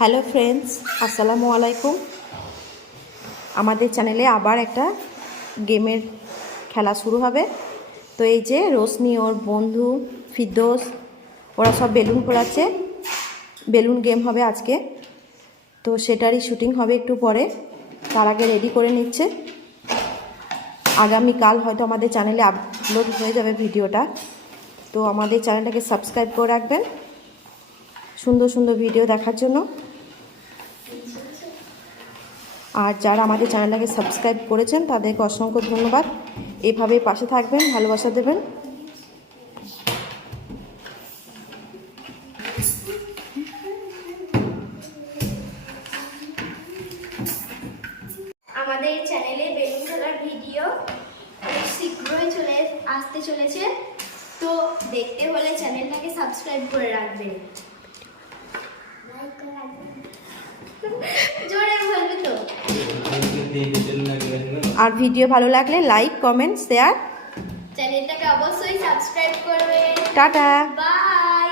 Hello friends, আসসালামু আলাইকুম। আমাদের চ্যানেলে আবার একটা গেমের খেলা শুরু হবে। তো এই যে রোশনি, ওর বন্ধু ফিরদৌস, ওরা সব বেলুন ফোলাচ্ছে। বেলুন গেম হবে আজকে, তো সেটারই শুটিং হবে একটু পরে। তার আগে রেডি করে নিচ্ছে। আগামীকাল হয়তো আমাদের চ্যানেলে আপলোড হয়ে যাবে ভিডিওটা। তো আমাদের চ্যানেলটাকে সাবস্ক্রাইব করে রাখবেন সুন্দর সুন্দর ভিডিও দেখার জন্য। আর যারা আমাদের চ্যানেলটাকে সাবস্ক্রাইব করেছেন তাদেরকে অসংখ্য ধন্যবাদ। এভাবেই পাশে থাকবেন, ভালোবাসা দেবেন। আমাদের চ্যানেলে বেলুন খেলার ভিডিও খুব শীঘ্রই আসতে চলেছে, তো দেখতে হলে চ্যানেলটাকে সাবস্ক্রাইব করে রাখবেন। জোরে বলবে তো। আর ভিডিও ভালো লাগলে লাইক, কমেন্ট, শেয়ার। চ্যানেলটাকে অবশ্যই সাবস্ক্রাইব করবে। টাটা। বাই।